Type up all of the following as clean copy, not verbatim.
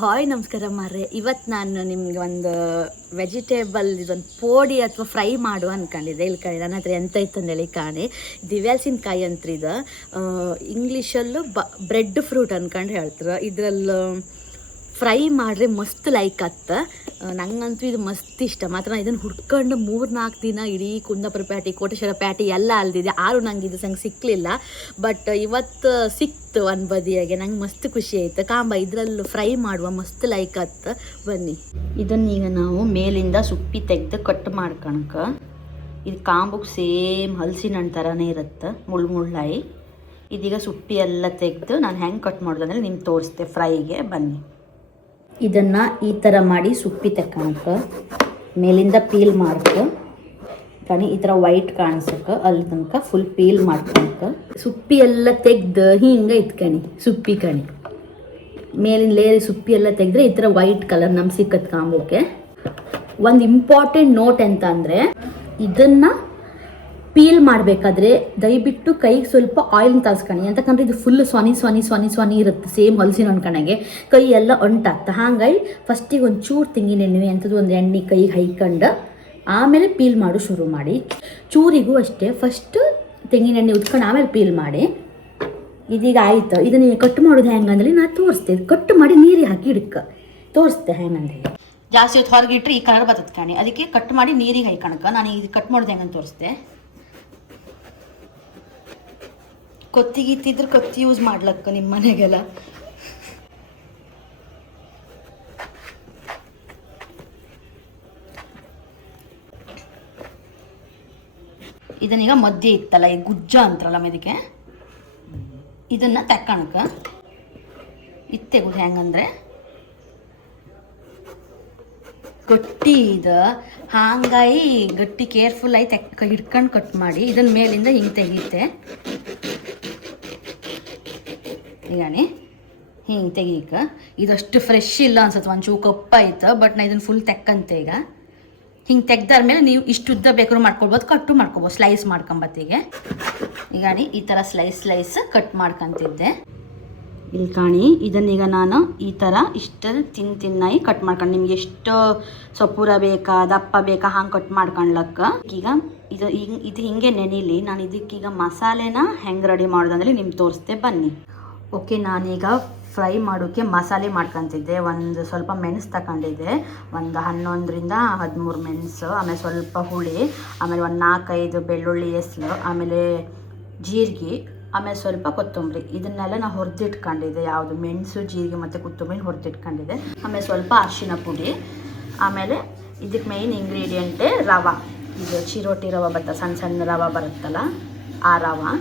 Hi ನಮಸ್ಕಾರ ಮಾರ್ರೆ. ಇವತ್ತು ನಾನು ನಿಮ್ಗೆ ಒಂದು ವೆಜಿಟೇಬಲ್ ಇದೊಂದು ಪೋಡಿ ಅಥವಾ ಫ್ರೈ ಮಾಡುವ ಅಂದ್ಕೊಂಡಿದ್ದೆ. ಇಲ್ಲಿ ಕಡೆ ನನ್ನ ಹತ್ರ ಎಂತ ಇತ್ತಂದೇಳಿ ಕಾಣಿ ದಿವ್ಯಾಲ್ಸಿನಕಾಯಿ ಅಂತ ಇದು ಇಂಗ್ಲೀಷಲ್ಲೂ ಬ್ರೆಡ್ ಫ್ರೂಟ್ ಅಂದ್ಕೊಂಡು ಹೇಳ್ತಾರೆ. ಇದರಲ್ಲಿ ಫ್ರೈ ಮಾಡಿದ್ರೆ ಮಸ್ತ್ ಲೈಕ್ ಆತ್ತ. ನಂಗಂತೂ ಇದು ಮಸ್ತ್ ಇಷ್ಟ. ಮಾತ್ರ ಇದನ್ನು ಹುಡ್ಕೊಂಡು 3-4 ದಿನ ಇಡೀ ಕುಂದಾಪುರ ಪ್ಯಾಟಿ, ಕೋಟೇಶ್ವರ ಪ್ಯಾಟಿ ಎಲ್ಲ ಅಲ್ದಿದೆ. ಆರು ನಂಗೆ ಇದು ಸಂಗೆ ಸಿಕ್ಕಲಿಲ್ಲ. ಬಟ್ ಇವತ್ತು ಸಿಕ್ತು ಒಂದು ಬದಿಯಾಗೆ. ನಂಗೆ ಮಸ್ತ್ ಖುಷಿ ಆಯ್ತು. ಕಾಂಬ ಇದರಲ್ಲೂ ಫ್ರೈ ಮಾಡುವ ಮಸ್ತ್ ಲೈಕ್ ಆತ್ತ. ಬನ್ನಿ, ಇದನ್ನೀಗ ನಾವು ಮೇಲಿಂದ ಸುಪ್ಪಿ ತೆಗೆದು ಕಟ್ ಮಾಡ್ಕೊಳಕ. ಇದು ಕಾಂಬಕ್ಕೆ ಸೇಮ್ ಹಲಸಿನ ಹಣ್ಣು ಥರನೇ ಇರುತ್ತೆ, ಮುಳ್ಳಾಯಿ. ಇದೀಗ ಸುಪ್ಪಿ ಎಲ್ಲ ತೆಗೆದು ನಾನು ಹೆಂಗೆ ಕಟ್ ಮಾಡೋದು ಅಂದರೆ ನಿಮ್ಗೆ ತೋರಿಸ್ತೆ ಫ್ರೈಗೆ. ಬನ್ನಿ, ಇದನ್ನು ಈ ಥರ ಮಾಡಿ ಸುಪ್ಪಿ ತಕ್ಕಣಕ ಮೇಲಿಂದ ಪೀಲ್ ಮಾಡ್ಕೊ ಕಣಿ. ಈ ಥರ ವೈಟ್ ಕಾಣಿಸಕ್ಕೆ ಅಲ್ಲಿ ತನಕ ಫುಲ್ ಪೀಲ್ ಮಾಡ್ಕೊಳಕ. ಸುಪ್ಪಿ ಎಲ್ಲ ತೆಗ್ದು ಹಿಂಗೆ ಇತ್ಕಣಿ ಸುಪ್ಪಿ ಕಣಿ. ಮೇಲಿನ ಲೇಯರ್ ಸುಪ್ಪಿ ಎಲ್ಲ ತೆಗೆದ್ರೆ ಈ ಥರ ವೈಟ್ ಕಲರ್ ನಮ್ಗೆ ಸಿಕ್ಕತ್ ಕಾಂಬೋಕ್ಕೆ. ಒಂದು ಇಂಪಾರ್ಟೆಂಟ್ ನೋಟ್ ಅಂತ ಅಂದರೆ, ಇದನ್ನು ಪೀಲ್ ಮಾಡಬೇಕಾದ್ರೆ ದಯವಿಟ್ಟು ಕೈಗೆ ಸ್ವಲ್ಪ ಆಯಿಲ್ನ ತರಿಸ್ಕೊಳ್ಳಿ. ಅಂತಕಂದ್ರೆ ಇದು ಫುಲ್ ಸ್ವಾನಿ ಇರುತ್ತೆ, ಸೇಮ್ ಹಲಸಿನ ಹಣ್ಣು ಕಣಗೆ. ಕೈ ಎಲ್ಲ ಅಂಟಾಗ್ತದೆ. ಹಾಗಾಗಿ ಫಸ್ಟಿಗೆ ಒಂದು ಚೂರು ತೆಂಗಿನೆಣ್ಣೆ ಅಂಥದ್ದು ಒಂದು ಎಣ್ಣೆ ಕೈಗೆ ಹೈಕೊಂಡು ಆಮೇಲೆ ಪೀಲ್ ಮಾಡು ಶುರು ಮಾಡಿ. ಚೂರಿಗೂ ಅಷ್ಟೇ, ಫಸ್ಟು ತೆಂಗಿನೆಣ್ಣೆ ಉತ್ಕೊಂಡು ಆಮೇಲೆ ಪೀಲ್ ಮಾಡಿ. ಇದೀಗ ಆಯಿತು. ಇದನ್ನು ಕಟ್ ಮಾಡೋದು ಹೆಂಗಂದ್ರೆ ನಾನು ತೋರಿಸ್ತೆ. ಕಟ್ ಮಾಡಿ ನೀರಿಗೆ ಹಾಕಿ ಇಡ್ಕ ತೋರಿಸ್ತೆ ಹೆಂಗಂದ್ರೆ. ಜಾಸ್ತಿ ಹೊತ್ತು ಹೊರಗೆ ಇಟ್ಟರೆ ಈ ಕಲರ್ ಬರ್ತದೆ ಕಾಣಿ. ಅದಕ್ಕೆ ಕಟ್ ಮಾಡಿ ನೀರಿಗೆ ಹಾಕಣಕ ನಾನು ಇದು ಕಟ್ ಮಾಡೋದು ಹೆಂಗಂತ ತೋರಿಸ್ದೆ. ಕೊತ್ತಿಗಿತ್ತಿದ್ರೆ ಕೊತ್ತಿ ಯೂಸ್ ಮಾಡ್ಲಕ್ಕ ನಿಮ್ಮ ಮನೆಗೆಲ್ಲ. ಇದನ್ನೀಗ ಮಧ್ಯೆ ಇತ್ತಲ್ಲ ಈ ಗುಜ್ಜ ಅಂತಾರಲ್ಲ ಇದಕ್ಕೆ, ಇದನ್ನು ತಕ್ಕಣಕ ಇತ್ತೆಗುದು ಹೆಂಗಂದ್ರೆ ಗಟ್ಟಿ ಇದು. ಹಾಂಗಾಗಿ ಗಟ್ಟಿ ಕೇರ್ಫುಲ್ ಆಗಿ ಹಿಡ್ಕೊಂಡು ಕಟ್ ಮಾಡಿ. ಇದನ್ನ ಮೇಲಿಂದ ಹಿಂಗೆ ತೆಗೀತೆ ಈಗಾಣಿ ಹಿಂಗೆ ತೆಗೀಕ. ಇದಷ್ಟು ಫ್ರೆಶ್ ಇಲ್ಲ ಅನ್ಸತ್ತೆ, ಒಂಚೂರು ಕಪ್ಪಾಯ್ತು. ಬಟ್ ನಾ ಇದನ್ನು ಫುಲ್ ತೆಕ್ಕಂತೆ. ಈಗ ಹಿಂಗೆ ತೆಗ್ದಾದ್ಮೇಲೆ ನೀವು ಇಷ್ಟು ಉದ್ದ ಬೇಕಾದ್ರೂ ಮಾಡ್ಕೊಳ್ಬೋದು, ಕಟ್ಟು ಮಾಡ್ಕೊಬೋದು. ಸ್ಲೈಸ್ ಮಾಡ್ಕೊಂಬತ್ತೀಗೆ ಈಗಾಣಿ ಈ ಥರ ಸ್ಲೈಸ್ ಕಟ್ ಮಾಡ್ಕೊತಿದ್ದೆ. ಇಲ್ಲಿ ಕಾಣಿ, ಇದನ್ನೀಗ ನಾನು ಈ ಥರ ಇಷ್ಟು ತಿನ್ನಾಗಿ ಕಟ್ ಮಾಡ್ಕೊಂಡು, ನಿಮ್ಗೆ ಎಷ್ಟು ಸೊಪ್ಪುರ ಬೇಕಾ ದಪ್ಪ ಬೇಕಾ ಹಂಗೆ ಕಟ್ ಮಾಡ್ಕೊಳ್ಲಕ್ಕ. ಈಗ ಇದು ಹಿಂಗೆ ನೆನಿಲಿ. ನಾನು ಇದಕ್ಕೀಗ ಮಸಾಲೆನ ಹೆಂಗೆ ರೆಡಿ ಮಾಡೋದಂದ್ರೆ ನಿಮ್ಗೆ ತೋರಿಸ್ತೆ. ಬನ್ನಿ. ಓಕೆ, ನಾನೀಗ ಫ್ರೈ ಮಾಡೋಕ್ಕೆ ಮಸಾಲೆ ಮಾಡ್ಕೊತಿದ್ದೆ. ಒಂದು ಸ್ವಲ್ಪ ಮೆಣಸು ತಗೊಂಡಿದ್ದೆ, ಒಂದು 11-13 ಮೆಣಸು, ಆಮೇಲೆ ಸ್ವಲ್ಪ ಹುಳಿ, ಆಮೇಲೆ ಒಂದು 4-5 ಬೆಳ್ಳುಳ್ಳಿ ಎಸ್ಲು, ಆಮೇಲೆ ಜೀರಿಗೆ, ಆಮೇಲೆ ಸ್ವಲ್ಪ ಕೊತ್ತಂಬರಿ. ಇದನ್ನೆಲ್ಲ ನಾನು ಹುರಿದಿಟ್ಕೊಂಡಿದ್ದೆ. ಯಾವುದು ಮೆಣಸು, ಜೀರಿಗೆ ಮತ್ತು ಕೊತ್ತಂಬರಿ ಹುರಿದಿಟ್ಕೊಂಡಿದ್ದೆ. ಆಮೇಲೆ ಸ್ವಲ್ಪ ಅರಿಶಿನ ಪುಡಿ. ಆಮೇಲೆ ಇದಕ್ಕೆ ಮೇಯ್ನ್ ಇಂಗ್ರೀಡಿಯೆಂಟೇ ರವೆ. ಇದು ಚಿರೋಟಿ ರವೆ ಬರುತ್ತೆ, ಸಣ್ಣ ರವೆ ಬರುತ್ತಲ್ಲ ಆ ರವೆ.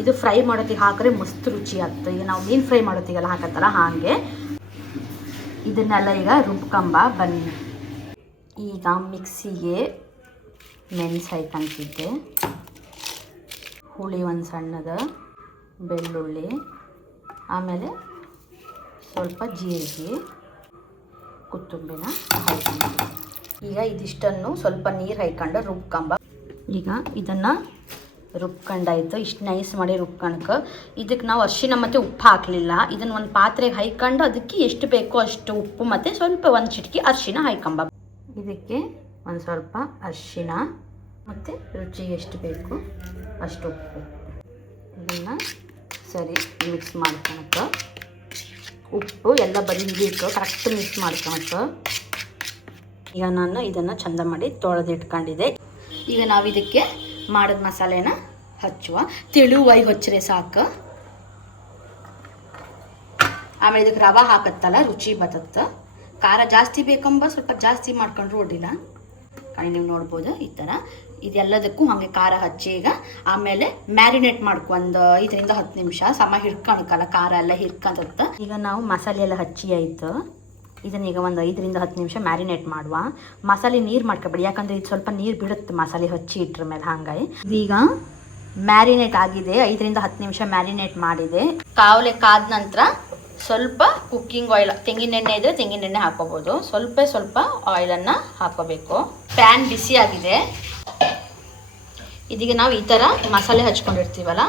ಇದು ಫ್ರೈ ಮಾಡೋತ್ತಿಗೆ ಹಾಕಿದ್ರೆ ಮಸ್ತ್ ರುಚಿ ಆಗ್ತದೆ. ಈಗ ನಾವು ಮೀನು ಫ್ರೈ ಮಾಡೋತ್ತಿಗೆಲ್ಲ ಹಾಕತ್ತಲ್ಲ ಹಾಗೆ. ಇದನ್ನೆಲ್ಲ ಈಗ ರುಬ್ಕೊಂಬ. ಬನ್ನಿ. ಈಗ ಮಿಕ್ಸಿಗೆ ಮೆಣಸು ಹಾಕೊಂತಿದ್ದೆ, ಹುಳಿ ಒಂದು ಸಣ್ಣದು, ಬೆಳ್ಳುಳ್ಳಿ, ಆಮೇಲೆ ಸ್ವಲ್ಪ ಜೀರಿಗೆ, ಕೊತ್ತಂಬರಿನ ಹಾಕ್ಕೊಂತಿದ್ದೆ. ಈಗ ಇದಿಷ್ಟನ್ನು ಸ್ವಲ್ಪ ನೀರು ಹಾಕ್ಕೊಂಡು ರುಬ್ಕೊಂಬ. ಈಗ ಇದನ್ನು ರುಬ್ಕೊಂಡಾಯ್ತು. ಇಷ್ಟು ನೈಸ್ ಮಾಡಿ ರುಬ್ಕೊಳಕ್ಕೆ. ಇದಕ್ಕೆ ನಾವು ಅರಿಶಿನ ಮತ್ತು ಉಪ್ಪು ಹಾಕಲಿಲ್ಲ. ಇದನ್ನು ಒಂದು ಪಾತ್ರೆಗೆ ಹಾಕ್ಕೊಂಡು ಅದಕ್ಕೆ ಎಷ್ಟು ಬೇಕೋ ಅಷ್ಟು ಉಪ್ಪು ಮತ್ತು ಸ್ವಲ್ಪ ಒಂದು ಚಿಟಿಕೆ ಅರಿಶಿನ ಹಾಕೊಂಬ. ಇದಕ್ಕೆ ಒಂದು ಸ್ವಲ್ಪ ಅರಿಶಿನ ಮತ್ತು ರುಚಿಗೆ ಎಷ್ಟು ಬೇಕು ಅಷ್ಟು ಉಪ್ಪು. ಇದನ್ನು ಸರಿ ಮಿಕ್ಸ್ ಮಾಡ್ಕೊಳಕ್ಕೆ. ಉಪ್ಪು ಎಲ್ಲ ಬರೀ ಹಿಡಿಬೇಕು, ಕರೆಕ್ಟ್ ಮಿಕ್ಸ್ ಮಾಡ್ಕೊಳಕ್ಕೆ. ಈಗ ನಾನು ಇದನ್ನು ಚಂದ ಮಾಡಿ ತೊಳೆದಿಟ್ಕೊಂಡಿದ್ದೆ. ಈಗ ನಾವು ಇದಕ್ಕೆ ಮಾಡಿದ ಮಸಾಲೆನ ಹಚ್ಚುವ. ತೆಳುವಾಗಿ ಹಚ್ಚರೆ ಸಾಕು. ಆಮೇಲೆ ಇದಕ್ಕೆ ರವೆ ಹಾಕತ್ತಲ್ಲ ರುಚಿ ಬರ್ತತ್ತೆ. ಖಾರ ಜಾಸ್ತಿ ಬೇಕಂಬ ಸ್ವಲ್ಪ ಜಾಸ್ತಿ ಮಾಡ್ಕೊಂಡ್ರು ಅಡ್ಡಿಲ್ಲ. ಕಾಯಿ ನೀವು ನೋಡ್ಬೋದು ಈ ಥರ. ಇದೆಲ್ಲದಕ್ಕೂ ಹಾಗೆ ಖಾರ ಹಚ್ಚಿ ಈಗ ಆಮೇಲೆ ಮ್ಯಾರಿನೇಟ್ ಮಾಡ್ಕೊ. ಒಂದು 5-10 ನಿಮಿಷ ಸಮ ಹಿಡ್ಕೊಳಕಲ್ಲ, ಖಾರ ಎಲ್ಲ ಹಿಡ್ಕೊಂತ. ಈಗ ನಾವು ಮಸಾಲೆ ಎಲ್ಲ ಹಚ್ಚಿ ಆಯಿತು. ಇದನ್ನೀಗ ಒಂದು 5-10 ನಿಮಿಷ ಮ್ಯಾರಿನೇಟ್ ಮಾಡುವ. ಮಸಾಲೆ ನೀರು ಮಾಡ್ಕೊಬೇಡಿ, ಯಾಕಂದರೆ ಇದು ಸ್ವಲ್ಪ ನೀರು ಬಿಡುತ್ತೆ ಮಸಾಲೆ ಹಚ್ಚಿ ಇಟ್ರ ಮೇಲೆ. ಹಾಗಾಗಿ ಈಗ ಮ್ಯಾರಿನೇಟ್ ಆಗಿದೆ. 5-10 ನಿಮಿಷ ಮ್ಯಾರಿನೇಟ್ ಮಾಡಿದೆ. ಕಾವಲೆ ಕಾದ ನಂತರ ಸ್ವಲ್ಪ ಕುಕ್ಕಿಂಗ್ ಆಯಿಲ್, ತೆಂಗಿನೆಣ್ಣೆ ಇದ್ದರೆ ತೆಂಗಿನೆಣ್ಣೆ ಹಾಕೋಬೋದು. ಸ್ವಲ್ಪ ಆಯಿಲನ್ನು ಹಾಕೋಬೇಕು. ಪ್ಯಾನ್ ಬಿಸಿ ಆಗಿದೆ. ಇದೀಗ ನಾವು ಈ ಥರ ಮಸಾಲೆ ಹಚ್ಕೊಂಡಿರ್ತೀವಲ್ಲ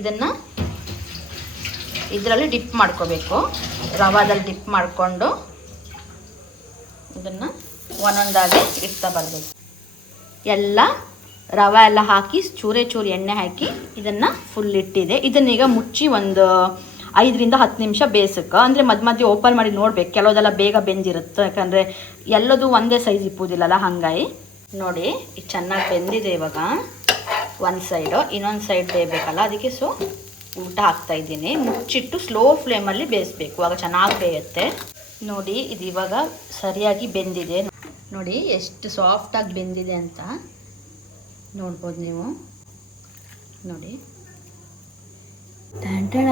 ಇದನ್ನು ಇದರಲ್ಲಿ ಡಿಪ್ ಮಾಡ್ಕೋಬೇಕು. ರವಾದಲ್ಲಿ ಡಿಪ್ ಮಾಡಿಕೊಂಡು ಇದನ್ನು ಒಂದೊಂದಾಗಿ ಇಡ್ತಾ ಬರಬೇಕು. ಎಲ್ಲ ರವೆ ಎಲ್ಲ ಹಾಕಿ ಚೂರೆ ಎಣ್ಣೆ ಹಾಕಿ ಇದನ್ನು ಫುಲ್ ಇಟ್ಟಿದೆ. ಇದನ್ನೀಗ ಮುಚ್ಚಿ ಒಂದು 5ರಿಂದ 10 ನಿಮಿಷ ಬೇಯಿಸಕ್ಕೆ. ಅಂದರೆ ಮಧ್ಯೆ ಓಪನ್ ಮಾಡಿ ನೋಡ್ಬೇಕು, ಕೆಲವುದೆಲ್ಲ ಬೇಗ ಬೆಂದಿರುತ್ತೆ, ಯಾಕಂದರೆ ಎಲ್ಲದೂ ಒಂದೇ ಸೈಜ್ ಇಪ್ಪುವುದಿಲ್ಲಲ್ಲ, ಹಾಗಾಗಿ ನೋಡಿ ಇದು ಚೆನ್ನಾಗಿ ಬೆಂದಿದೆ. ಇವಾಗ ಒಂದು ಸೈಡು, ಇನ್ನೊಂದು ಸೈಡ್ ಬೇಯಬೇಕಲ್ಲ, ಅದಕ್ಕೆ ಊಟ ಹಾಕ್ತಾಯಿದ್ದೀನಿ. ಮುಚ್ಚಿಟ್ಟು ಸ್ಲೋ ಫ್ಲೇಮಲ್ಲಿ ಬೇಯಿಸ್ಬೇಕು, ಆಗ ಚೆನ್ನಾಗಿ ಬೇಯುತ್ತೆ. ನೋಡಿ ಇದು ಇವಾಗ ಸರಿಯಾಗಿ ಬೆಂದಿದೆ. ನೋಡಿ ಎಷ್ಟು ಸಾಫ್ಟಾಗಿ ಬೆಂದಿದೆ ಅಂತ ನೋಡ್ಬೋದು ನೀವು. ನೋಡಿ ಟಂಟಣ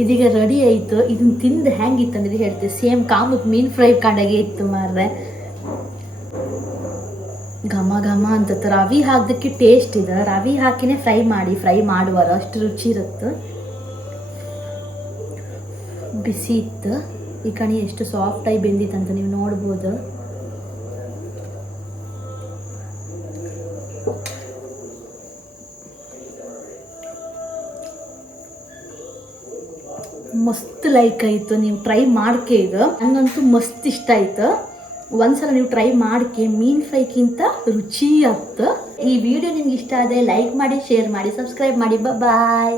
ಇದೀಗ ರೆಡಿ ಆಯಿತು. ಇದನ್ನ ತಿಂದು ಹೆಂಗಿತ್ತು ಅಂದರೆ ಹೇಳ್ತೀವಿ, ಸೇಮ್ ಕಾಮಕ್ಕೆ ಮೀನು ಫ್ರೈ ಕಂಡಾಗೆ ಇತ್ತು ಮಾರ್ರೆ. ಘಮ ಘಮ ಅಂತ ರವಿ ಹಾಕೋದಕ್ಕೆ ಟೇಸ್ಟ್ ಇದೆ. ರವಿ ಹಾಕಿನೇ ಫ್ರೈ ಮಾಡುವಾರ ಅಷ್ಟು ರುಚಿ ಇರುತ್ತೆ. ಬಿಸಿ ಇತ್ತು. ಈ ಕಣಿ ಎಷ್ಟು ಸಾಫ್ಟಾಗಿ ಬೆಂದಿತ್ತಂತ ನೀವು ನೋಡ್ಬೋದು. ಮಸ್ತ್ ಲೈಕ್ ಆಯಿತು. ನೀವು ಟ್ರೈ ಮಾಡ್ಕೆ ಇದು, ನನಗಂತೂ ಮಸ್ತ್ ಇಷ್ಟ ಆಯ್ತು. ಒಂದ್ಸಲ ನೀವು ಟ್ರೈ ಮಾಡ್ಕೆ, ಮೀನು ಫ್ರೈಗಿಂತ ರುಚಿ ಆಗ್ತು. ಈ ವಿಡಿಯೋ ನಿಮ್ಗೆ ಇಷ್ಟ ಆದರೆ ಲೈಕ್ ಮಾಡಿ, ಶೇರ್ ಮಾಡಿ, ಸಬ್ಸ್ಕ್ರೈಬ್ ಮಾಡಿ. ಬಾಯ್.